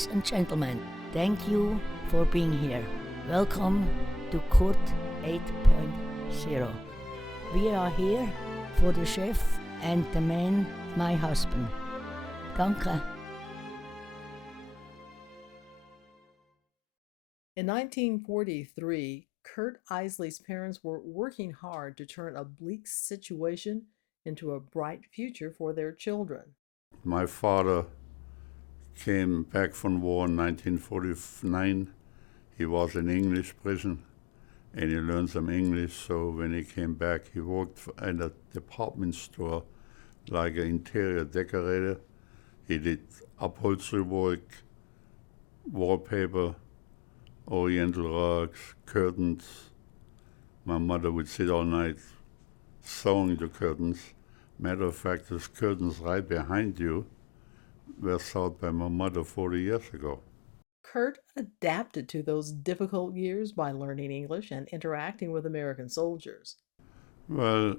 Ladies and gentlemen, thank you for being here. Welcome to KURT8.0. We are here for the chef and the man, my husband. Danke. In 1943, KURT8.0's parents were working hard to turn a bleak situation into a bright future for their children. My father came back from war in 1949. He was in English prison and he learned some English, so when he came back he worked at a department store like an interior decorator. He did upholstery work, wallpaper, oriental rugs, curtains. My mother would sit all night sewing the curtains. Matter of fact, those curtains right behind you were sewed by my mother 40 years ago. KURT adapted to those difficult years by learning English and interacting with American soldiers. Well,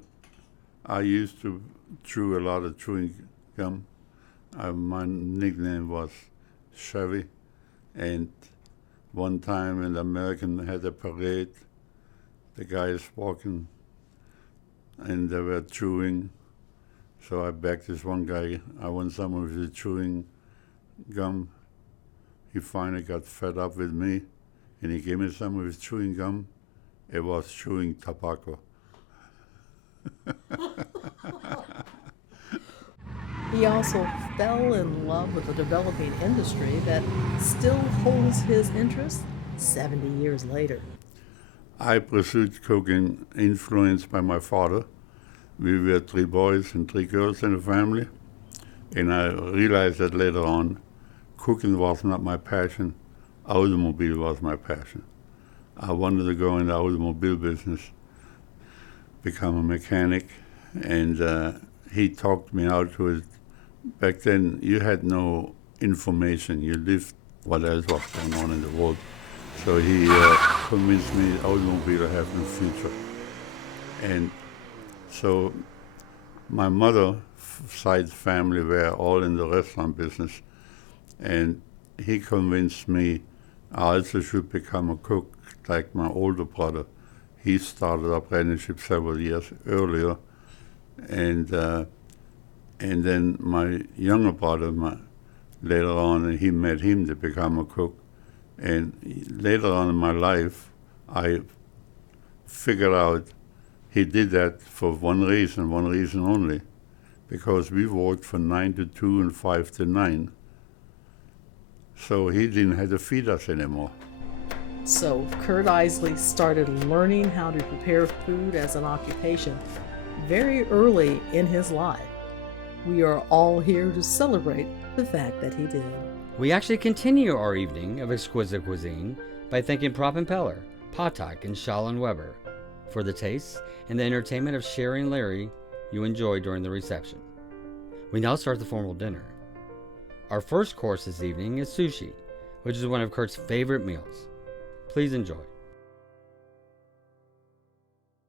I used to chew a lot of chewing gum. My nickname was Chevy, and one time when the American had a parade, the guys walking and they were chewing. So I begged this one guy, I want some of his chewing gum. He finally got fed up with me and he gave me some of his chewing gum. It was chewing tobacco. He also fell in love with a developing industry that still holds his interest 70 years later. I pursued cooking, influenced by my father. We were 3 boys and 3 girls in the family, and I realized that later on, cooking was not my passion, automobile was my passion. I wanted to go in the automobile business, become a mechanic, and he talked me out to it. Back then, you had no information. You lived what else was going on in the world. So he convinced me automobile have no future. And so my mother's side family were all in the restaurant business. And he convinced me I also should become a cook like my older brother. He started apprenticeship several years earlier. And then my younger brother, later on, he met him to become a cook. And later on in my life, I figured out he did that for one reason only, because we worked from 9 to 2 and 5 to 9. So he didn't have to feed us anymore. So KURT8.0 started learning how to prepare food as an occupation very early in his life. We are all here to celebrate the fact that he did. We actually continue our evening of exquisite cuisine by thanking Prop and Peller, Patak, and Shaw & Weber for the tastes and the entertainment of Sherry and Larry you enjoyed during the reception. We now start the formal dinner. Our first course this evening is sushi, which is one of KURT's favorite meals. Please enjoy.